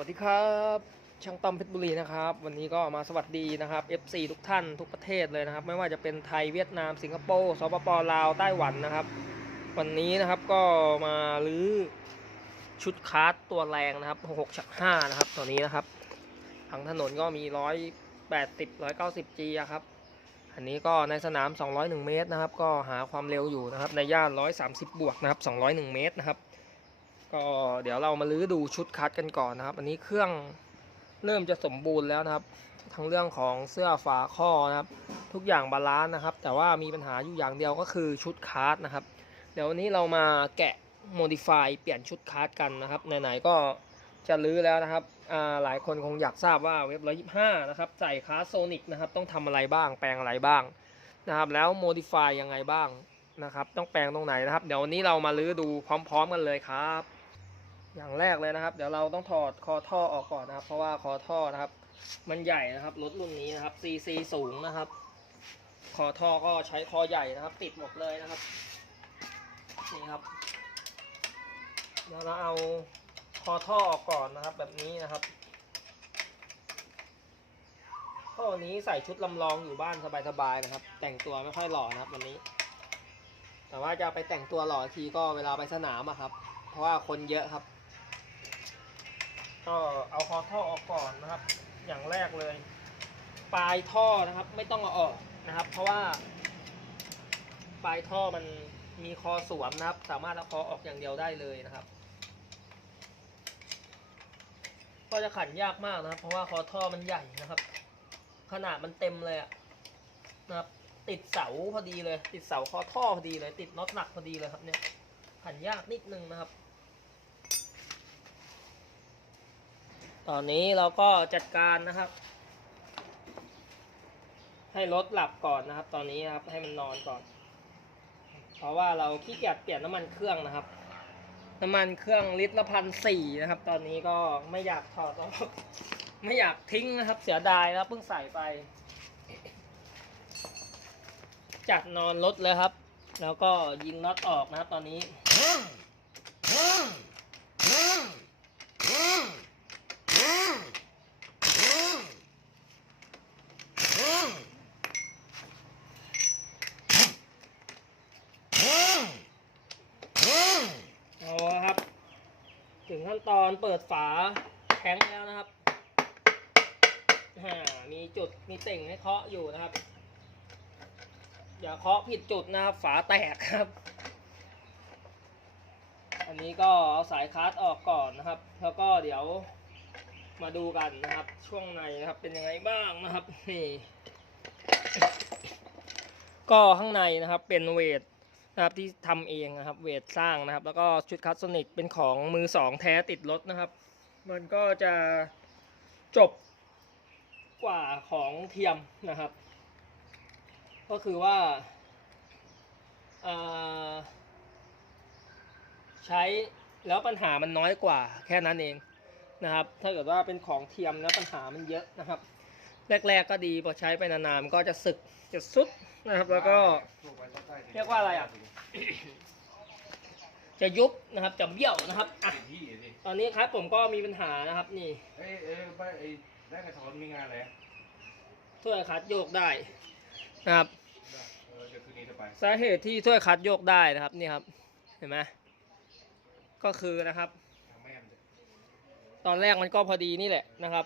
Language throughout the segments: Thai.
วัสดีครับช่างต้อมเพชรบุรีนะครับ วันนี้ก็มาสวัสดีนะครับ FC ทุกท่านทุกประเทศเลยนะครับ ไม่ว่าจะเป็นไทยเวียดนามสิงคโปร์สปปลาวไต้หวันนะครับ วันนี้นะครับก็มาลื้อชุดคาร์ดตัวแรงนะครับ6ชัก5นะครับตัวนี้นะครับทางถนนก็มี 180 190 G อะครับ อันนี้ก็ในสนาม 201 เมตรนะครับ ก็หาความเร็วอยู่นะครับในย่าน 130 บวกนะครับ 201 เมตรนะครับ ก็เดี๋ยวเรามาลื้อดูชุดคัดกันก่อนนะครับ อันนี้เครื่องเริ่มจะสมบูรณ์แล้วนะครับ ทั้งเรื่องของเสื้อฝาข้อนะครับ ทุกอย่างบาลานซ์นะครับ แต่ว่ามีปัญหาอยู่อย่างเดียวก็คือชุดคัดนะครับ เดี๋ยววันนี้เรามาแกะโมดิฟายเปลี่ยนชุดคัดกันนะครับไหนๆก็จะลื้อแล้วนะครับหลายคนคงอยากทราบว่าเว็บ125นะครับใส่คาร์โซนิกนะครับต้องทำอะไรบ้าง แปลงอะไรบ้างนะครับ แล้วโมดิฟายยังไงบ้างนะครับ ต้องแปลงตรงไหนนะครับ เดี๋ยววันนี้เรามาลื้อดูพร้อม ๆ กันเลยครับ อย่างแรกเลยนะครับ เดี๋ยวเราต้องถอดคอท่อออกก่อนนะครับ เพราะว่าคอท่อนะครับ มันใหญ่นะครับรถรุ่นนี้นะครับ CC สูงนะครับ คอท่อก็ใช้คอใหญ่นะครับ ติดหมดเลยนะครับนี่ครับเดี๋ยวเราเอาคอท่อออกก่อนนะครับ แบบนี้นะครับท่อนี้ใส่ชุดลำลองอยู่บ้านสบายๆนะครับ แต่งตัวไม่ค่อยหล่อนะครับ วันนี้ แต่ว่าจะไปแต่งตัวหล่อทีก็เวลาไปสนามอะครับ เพราะว่าคนเยอะครับ ก็เอาคอท่อออกก่อนนะครับ อย่างแรกเลย ปลายท่อนะครับไม่ต้องเอาออกนะครับ เพราะว่า ปลายท่อมันมีคอสวมนะครับ สามารถเอาคอออกอย่างเดียวได้เลยนะครับ ก็จะขันยากมากนะครับ เพราะว่าคอท่อมันใหญ่นะครับ ขนาดมันเต็มเลยนะครับ ติดเสาพอดีเลย ติดเสาคอท่อพอดีเลย ติดน็อตหนักพอดีเลยครับเนี่ยขันยากนิดนึงนะครับ ตอนนี้เราก็จัดการนะครับ ให้รถหลับก่อนนะครับ ตอนนี้นะครับให้มันนอนก่อน เพราะว่าเราขี้เกียจเปลี่ยนน้ำมันเครื่องนะครับ น้ำมันเครื่องลิตรละพันสี่นะครับ ตอนนี้ก็ไม่อยากถอดออกไม่อยากทิ้งนะครับ เสียดายแล้วเพิ่งใส่ไป จัดนอนรถเลยครับ แล้วก็ยิงน็อตออกนะครับ ตอนนี้ เอาละครับ ถึงขั้นต อนเปิดฝาแท้งแล้วนะครับมีจุดมีเต่งให้เคาะอยู่นะครับ อย่าเคาะผิดจุดนะครับฝาแตกครับ อันนี้ก็เอาสายคาร์ดออกก่อนนะครับ แล้วก็เดี๋ยวมาดูกันนะครับ ช่วงในนะครับเป็นยังไงบ้างนะครับนี่ก็ข้างในนะครับเป็นเวท นะครับที่ทำเองนะครับเวทสร้างนะครับ แล้วก็ชุดคัสโซนิกเป็นของมือสองแท้ติดรถนะครับ มันก็จะจบกว่าของเทียมนะครับ ก็คือว่าอ่าใช้แล้วปัญหามันน้อยกว่าแค่นั้นเองนะครับ ถ้าเกิดว่าเป็นของเทียมแล้วปัญหามันเยอะนะครับ แรก ๆก็ดีพอใช้ไปนานๆมันก็จะสึกจะสุด นะครับ แล้วก็เรียกว่าอะไรอะ จะยุบนะครับจะเบี้ยวนะครับอะตอนนี้ครับผมก็มีปัญหานะครับนี่เอ้ยเอ้ยไปไอ้ได้กระถอนมีงานอะไรอะถ้วยคัดโยกได้นะครับเออเดี๋ยวคืนนี้จะไปสาเหตุที่ถ้วยคัดโยกได้นะครับนี่ครับ เห็นไหมก็คือนะครับทางแม่มันจะตอนแรกมันก็พอดีนี่แหละนะครับ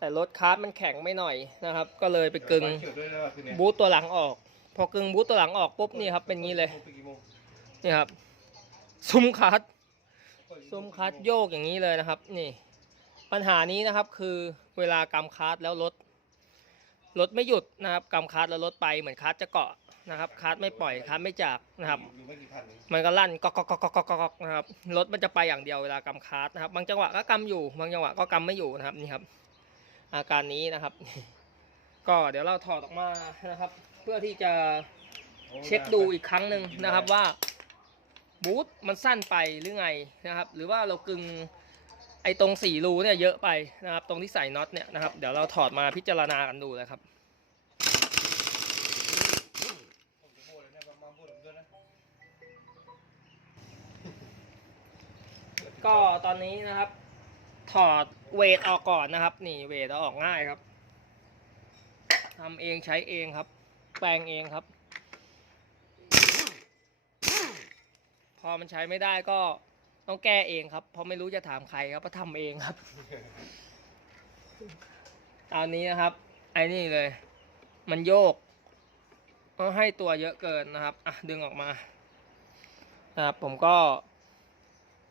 แต่รถคาร์ดมันแข็งไม่หน่อยนะครับ ก็เลยไปกึงเขียวด้วยนะคืนนี้บูทตัวหลังออก พอกึงบูทตัวหลังออกปุ๊บนี่ครับเป็นงี้เลยไปกี่โมงนี่ครับซุ้มคัดซุ้มคัดโยกอย่างนี้เลยนะครับ นี่ ปัญหานี้นะครับคือเวลากำคัดแล้วรถรถไม่หยุดนะครับกำคัดแล้วรถไปเหมือนคัดจะเกาะนะครับคัดไม่ปล่อยคัดไม่จากนะครับอยู่ไม่กี่คันเองมันก็ลั่นก๊อกก๊อกก๊อกก๊อกก๊อกก๊อกนะครับรถมันจะไปอย่างเดียวเวลากำคัดนะครับ บางจังหวะก็กำอยู่ บางจังหวะก็กำไม่อยู่นะครับนี่ครับ อาการนี้นะครับ ก็เดี๋ยวเราถอดออกมานะครับ เพื่อที่จะเช็คดูอีกครั้งหนึ่งนะครับว่าบูทมันสั้นไปหรือไงนะครับ หรือว่าเรากึงไอ้ตรงสี่รูเนี่ยเยอะไปนะครับ ตรงที่ใส่น็อตเนี่ยนะครับ เดี๋ยวเราถอดมาพิจารณากันดูเลยครับผมจะพูดเลยเนี่ยมาพูดผมด้วยนะก็ตอนนี้นะครับ ถอดเวทออกก่อนนะครับ นี่เวทเอาออกง่ายครับทำเองใช้เองครับ แปลงเองครับ พอมันใช้ไม่ได้ก็ต้องแก้เองครับ เพราะไม่รู้จะถามใครครับก็ทำเองครับ ตอนนี้นะครับ ไอ้นี่เลย มันโยกก็ให้ตัวเยอะเกินนะครับ อะดึงออกมานะครับผมก็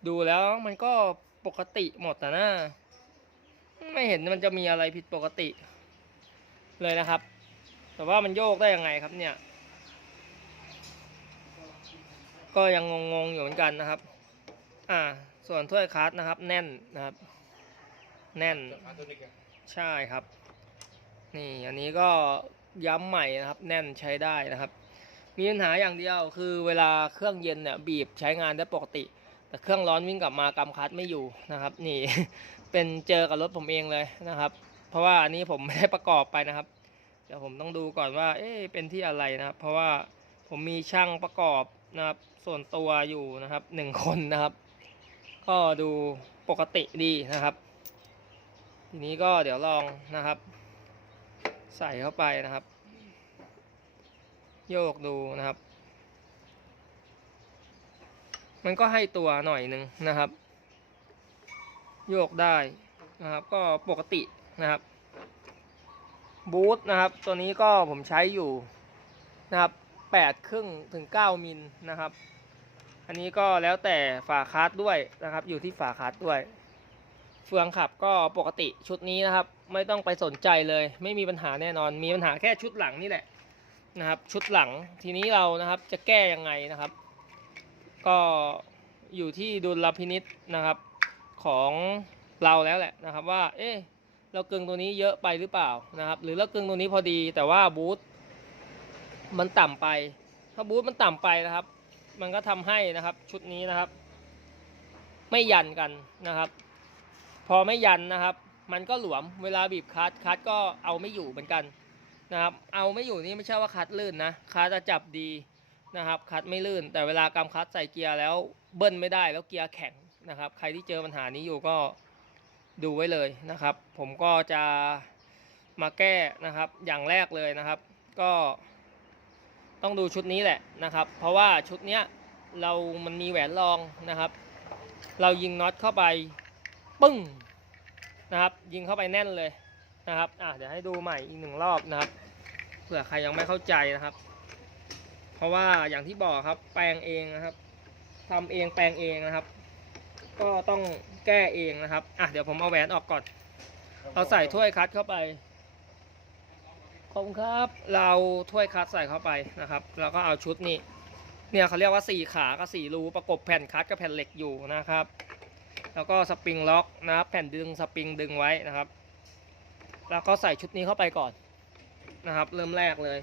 ดูแล้วมันก็ ปกติหมดแต่นะไม่เห็นมันจะมีอะไรผิดปกติ เลยนะครับ แต่ว่ามันโยกได้ยังไงครับเนี่ย ก็ยังงงๆอยู่เหมือนกันนะครับ อ่า ส่วนถ้วยคัสนะครับ แน่นนะครับ แน่น ใช่ครับ นี่อันนี้ก็ย้ำใหม่นะครับ แน่นใช้ได้นะครับ มีปัญหาอย่างเดียวคือเวลาเครื่องเย็นเนี่ยบีบใช้งานได้ปกติ แต่เครื่องร้อนวิ่งกลับมากำคัดไม่อยู่นะครับ นี่ เป็นเจอกับรถผมเองเลยนะครับ เพราะว่าอันนี้ผมไม่ได้ประกอบไปนะครับ เดี๋ยวผมต้องดูก่อนว่า เอ๊ะเป็นที่อะไรนะครับ เพราะว่าผมมีช่างประกอบนะครับ ส่วนตัวอยู่นะครับหนึ่งคนนะครับ ก็ดูปกติดีนะครับ ทีนี้ก็เดี๋ยวลองนะครับ ใส่เข้าไปนะครับ โยกดูนะครับ มันก็ให้ตัวหน่อยหนึ่งนะครับ โยกได้นะครับ ก็ปกตินะครับบูทนะครับ ตัวนี้ก็ผมใช้อยู่นะครับแปดครึ่งถึงเก้ามิลนะครับ อันนี้ก็แล้วแต่ฝาคาร์ดด้วยนะครับ อยู่ที่ฝาคาร์ดด้วย เฟืองขับก็ปกติชุดนี้นะครับ ไม่ต้องไปสนใจเลย ไม่มีปัญหาแน่นอน มีปัญหาแค่ชุดหลังนี่แหละนะครับ ชุดหลังทีนี้เรานะครับจะแก้ยังไงนะครับ ก็อยู่ที่ดุลพินิษนะครับของเราแล้วแหละนะครับว่า เอ๊ะเราเกึงตัวนี้เยอะไปหรือเปล่านะครับ หรือเราเกึงตัวนี้พอดีแต่ว่าบูทมันต่ำไป ถ้าบูทมันต่ำไปนะครับ มันก็ทำให้นะครับชุดนี้นะครับ ไม่ยันกันนะครับ พอไม่ยันนะครับ มันก็หลวมเวลาบีบคลัตช์คลัตช์ก็เอาไม่อยู่เหมือนกันนะครับ เอาไม่อยู่นี่ไม่ใช่ว่าคลัตช์ลื่นนะคลัตช์จะจับดี นะครับคลัตช์ไม่ลื่น แต่เวลากำคลัตช์ใส่เกียร์แล้วเบิ้ลไม่ได้แล้วเกียร์แข็งนะครับ ใครที่เจอปัญหานี้อยู่ก็ดูไว้เลยนะครับ ผมก็จะมาแก้นะครับ อย่างแรกเลยนะครับ ก็ต้องดูชุดนี้แหละนะครับ เพราะว่าชุดเนี้ยเรามันมีแหวนรองนะครับ เรายิงน็อตเข้าไปปึ้งนะครับ ยิงเข้าไปแน่นเลยนะครับอะเดี๋ยวให้ดูใหม่อีกหนึ่งรอบนะครับเผื่อใครยังไม่เข้าใจนะครับ เพราะว่าอย่างที่บอกครับ แปลงเองนะครับทำเองแปลงเองนะครับ ก็ต้องแก้เองนะครับอะเดี๋ยวผมเอาแหวนออกก่อนเราใส่ถ้วยคัดเข้าไปขอบคุณครับ เราถ้วยคัดใส่เข้าไปนะครับ แล้วก็เอาชุดนี้เนี่ยเขาเรียกว่าสี่ขากับสี่รูประกบแผ่นคัดกับแผ่นเหล็กอยู่นะครับ แล้วก็สปริงล็อกนะครับแผ่นดึงสปริงดึงไว้นะครับ แล้วก็ใส่ชุดนี้เข้าไปก่อนนะครับ เริ่มแรกเลย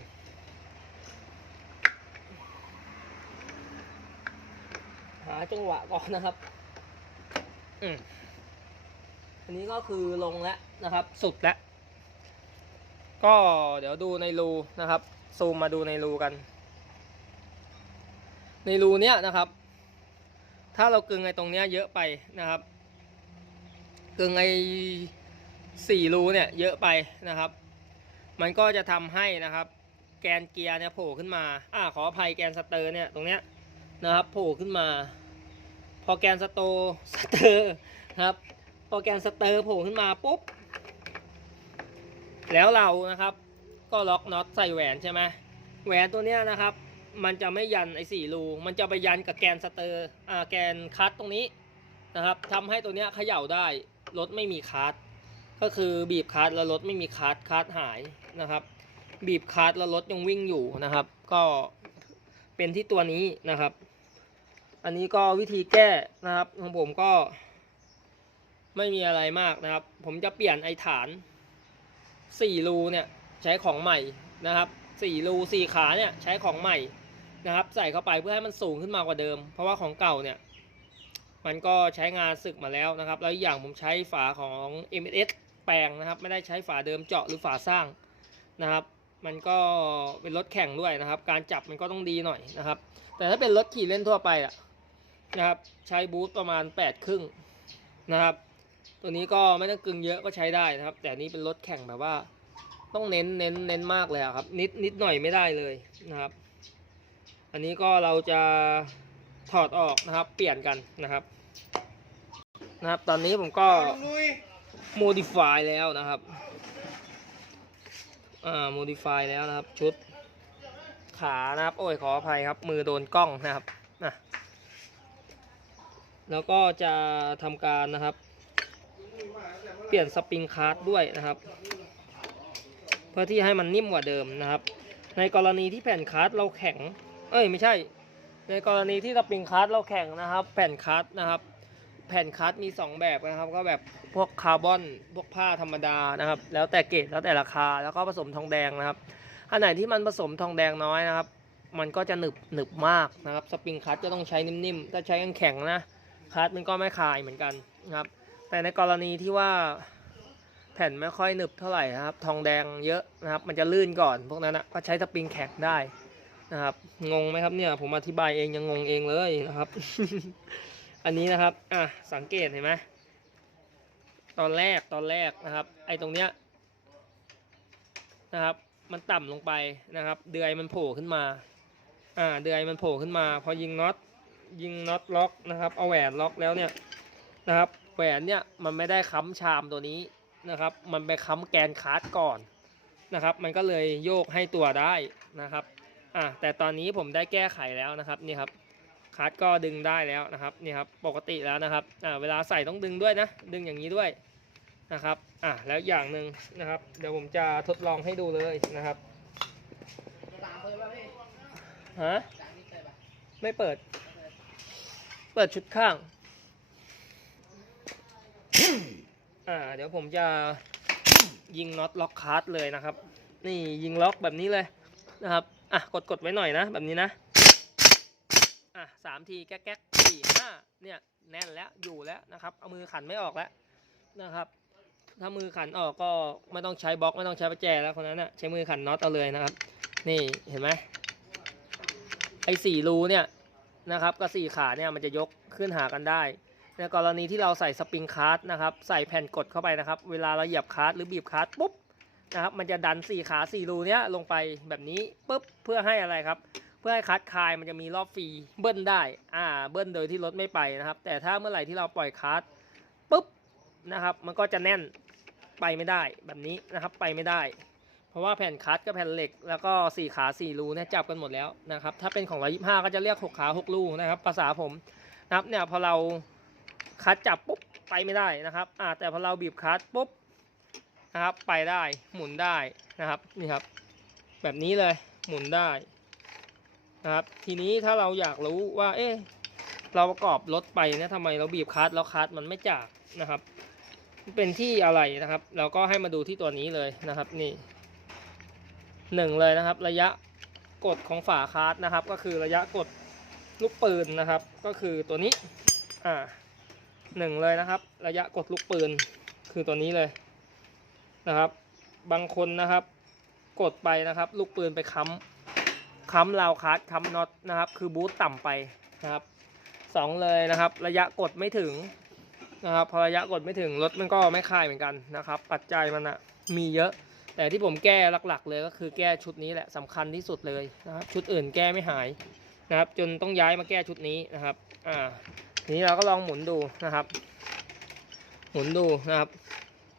หาจังหวะก่อนนะครับอืมอันนี้ก็คือลงแล้วนะครับ สุดแล้ว ก็เดี๋ยวดูในรูนะครับ ซูมมาดูในรูกัน ในรูเนี้ยนะครับ ถ้าเรากึงไอ้ตรงเนี้ยเยอะไปนะครับกึงไอ้สี่รูเนี่ยเยอะไปนะครับ มันก็จะทำให้นะครับ แกนเกียร์เนี่ยโผล่ขึ้นมา อ่าขออภัยแกนสเตอร์เนี่ยตรงเนี้ย นะครับโผล่ขึ้นมา พอแกนสโตสเตอร์นะครับ พอแกนสเตอร์โผล่ขึ้นมาปุ๊บ แล้วเรานะครับ ก็ล็อกน็อตใส่แหวนใช่ไหมแหวนตัวเนี้ยนะครับ มันจะไม่ยันไอ้สี่รูมันจะไปยันกับแกนสเตอร์อ่าแกนคัตตรงนี้นะครับทำให้ตัวเนี้ยเขย่าได้รถไม่มีคัตก็คือบีบคัตแล้วรถไม่มีคัตคัตหายนะครับ บีบคัตแล้วรถยังวิ่งอยู่นะครับ ก็เป็นที่ตัวนี้นะครับ อันนี้ก็วิธีแก้นะครับของผมก็ ไม่มีอะไรมากนะครับ ผมจะเปลี่ยนไอ้ฐานสี่รูเนี่ยใช้ของใหม่นะครับสี่รูสี่ขาเนี่ยใช้ของใหม่นะครับ ใส่เข้าไปเพื่อให้มันสูงขึ้นมากว่าเดิม เพราะว่าของเก่าเนี่ย มันก็ใช้งานสึกมาแล้วนะครับ แล้วอีกอย่างผมใช้ฝาของ m s แปลงนะครับ ไม่ได้ใช้ฝาเดิมเจาะหรือฝาสร้างนะครับ มันก็เป็นรถแข่งด้วยนะครับ การจับมันก็ต้องดีหน่อยนะครับ แต่ถ้าเป็นรถขี่เล่นทั่วไปอะ นะครับ ใช้บูทประมาณ8ครึ่งนะครับ ตัวนี้ก็ไม่ต้องกึงเยอะก็ใช้ได้นะครับ แต่นี้เป็นรถแข่งแบบว่า ต้องเน้นเน้นเน้นมากเลยครับ นิดนิดหน่อยไม่ได้เลยนะครับ อันนี้ก็เราจะถอดออกนะครับ เปลี่ยนกันนะครับ นะครับ ตอนนี้ผมก็ลุงนุ้ย modify แล้วนะครับอ่า modify แล้วนะครับ ชุดขานะครับ โอ้ยขออภัยครับ มือโดนกล้องนะครับ แล้วก็จะทำการนะครับ เปลี่ยนสปริงคาร์ดด้วยนะครับ เพื่อที่ให้มันนิ่มกว่าเดิมนะครับ ในกรณีที่แผ่นคาร์ดเราแข็ง เอ้ยไม่ใช่ ในกรณีที่สปริงคาร์ดเราแข็งนะครับ แผ่นคาร์ดนะครับ แผ่นคัสมี 2 แบบนะครับ ก็แบบพวกคาร์บอนพวกผ้าธรรมดานะครับ แล้วแต่เกรดแล้วแต่ราคาแล้วก็ผสมทองแดงนะครับอันไหนที่มันผสมทองแดงน้อยนะครับ มันก็จะหนึบหนึบมากนะครับ สปริงคัสจะต้องใช้นิ่มๆ ถ้าใช้แข็งๆนะ คัสมันก็ไม่คายเหมือนกันนะครับ แต่ในกรณีที่ว่าแผ่นไม่ค่อยหนึบเท่าไหร่นะครับ ทองแดงเยอะนะครับ มันจะลื่นก่อน พวกนั้นนะก็ใช้สปริงแข็งได้นะครับ งงไหมครับเนี่ย ผมอธิบายเองยังงงเองเลยนะครับ อันนี้นะครับ อะ สังเกตเห็นไหมตอนแรกตอนแรกนะครับ ไอ้ตรงเนี้ยนะครับ มันต่ำลงไปนะครับ เดือยมันโผล่ขึ้นมา อ่า เดือยมันโผล่ขึ้นมา พอยิงน็อต ยิงน็อตล็อกนะครับ เอาแหวนล็อกแล้วเนี่ยนะครับ แหวนเนี่ยมันไม่ได้ค้ำชามตัวนี้นะครับ มันไปค้ำแกนคาร์ดก่อนนะครับ มันก็เลยโยกให้ตัวได้นะครับอะแต่ตอนนี้ผมได้แก้ไขแล้วนะครับนี่ครับคัดก็ดึงได้แล้วนะครับนี่ครับปกติแล้วนะครับอ่าเวลาใส่ต้องดึงด้วยนะ ดึงอย่างนี้ด้วยนะครับอ่าแล้วอย่างหนึ่งนะครับ เดี๋ยวผมจะทดลองให้ดูเลยนะครับฮะไม่เปิด เปิดชุดข้างอ่าเดี๋ยวผมจะยิงน็อตล็อกคัสเลยนะครับ นี่ยิงล็อกแบบนี้เลยนะครับอะกดกดไว้หน่อยนะ แบบนี้นะอะสามทีแก๊กแก๊กสี่ห้าเนี่ยแน่นแล้วอยู่แล้วนะครับ เอามือขันไม่ออกแล้วนะครับ ถ้ามือขันออกก็ไม่ต้องใช้บล็อกไม่ต้องใช้ประแจแล้วคนนั้นน่ะใช้มือขันน็อตเอาเลยนะครับ นี่เห็นไหมไอ้สี่รูเนี่ย นะครับกับสี่ขาเนี่ยมันจะยกขึ้นหากันได้ในกรณีที่เราใส่สปริงคาร์ดนะครับใส่แผ่นกดเข้าไปนะครับ เวลาเราเหยียบคาร์ดหรือบีบคาร์ดปุ๊บนะครับมันจะดันสี่ขาสี่รูเนี้ยลงไปแบบนี้ปุ๊บเพื่อให้อะไรครับ เพื่อให้คัดคายมันจะมีรอบฟรีเบิ้ลได้อ่าเบิ้ลโดยที่รถไม่ไปนะครับ แต่ถ้าเมื่อไหร่ที่เราปล่อยคัดปุ๊บนะครับ มันก็จะแน่นไปไม่ได้แบบนี้นะครับไปไม่ได้ ราะว่าแผ่นคัดกับแผ่นเหล็กแล้วก็สี่ขาสี่รูเนี่ยจับกันหมดแล้วนะครับ ถ้าเป็นของร้อยี่ห้าก็จะเรียกหกขาหกรูนะครับ ภาษาผมนะครับเนี่ยพอเราคัดจับปุ๊บไปไม่ได้นะครับอ่าแต่พอเราบีบคัดปุ๊บนะครับไปได้หมุนได้นะครับนี่ครับ แบบนี้เลยหมุนได้นะครับ ทีนี้ถ้าเราอยากรู้ว่า เอ๊ะเราประกอบรถไปเนี่ยทำไมเราบีบคัตแล้วคัตมันไม่จากนะครับ เป็นที่อะไรนะครับ เราก็ให้มาดูที่ตัวนี้เลยนะครับ นี่ หนึ่งเลยนะครับ ระยะกดของฝาคลัตช์นะครับ ก็คือระยะกดลูกปืนนะครับ ก็คือตัวนี้อ่าหนึ่งเลยนะครับ ระยะกดลูกปืนคือตัวนี้เลยนะครับ บางคนนะครับ กดไปนะครับ ลูกปืนไปค้ำค้ำราวคัสค้ำน็อตนะครับ คือบูทต่ำไปนะครับสองเลยนะครับ ระยะกดไม่ถึงนะครับพอระยะกดไม่ถึงรถมันก็ไม่คลายเหมือนกันนะครับ ปัจจัยมันอะมีเยอะ แต่ที่ผมแก้หลักๆ เลยก็คือแก้ชุดนี้แหละสำคัญที่สุดเลยนะครับชุดอื่นแก้ไม่หายนะครับ จนต้องย้ายมาแก้ชุดนี้นะครับอ่าทีนี้เราก็ลองหมุนดูนะครับ หมุนดูนะครับ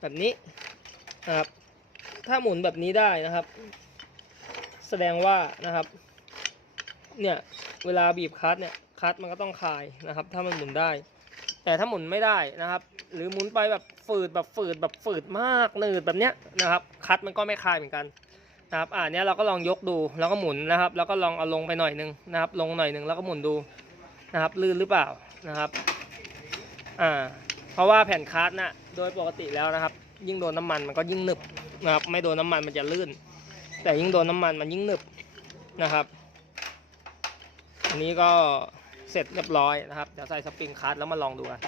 แบบนี้นะครับ ถ้าหมุนแบบนี้ได้นะครับ แสดงว่านะครับ เนี่ยเวลาบีบคลัตช์เนี่ยคลัตช์มันก็ต้องคลายนะครับ ถ้ามันหมุนได้ แต่ถ้าหมุนไม่ได้นะครับ หรือหมุนไปแบบ ฝืดแบบฝืดแบบฝืดมากหนืดแบบเนี้ยนะครับคลัตช์มันก็ไม่คลายเหมือนกันนะครับอ่าเนี้ยเราก็ลองยกดูแล้วก็หมุนนะครับ แล้วก็ลองเอาลงไปหน่อยนึงนะครับ ลงหน่อยนึงแล้วก็หมุนดูนะครับ ลื่นหรือเปล่านะครับอ่าเพราะว่าแผ่นคลัตช์น่ะโดยปกติแล้วนะครับ ยิ่งโดนน้ำมันมันก็ยิ่งหนึบนะครับ ไม่โดนน้ำมันมันจะลื่น แต่ยิ่งโดนน้ำมันมันยิ่งหนึบนะครับ อันนี้ก็เสร็จเรียบร้อยนะครับเดี๋ยวใส่สปริงคัสแล้วมาลองดูกัน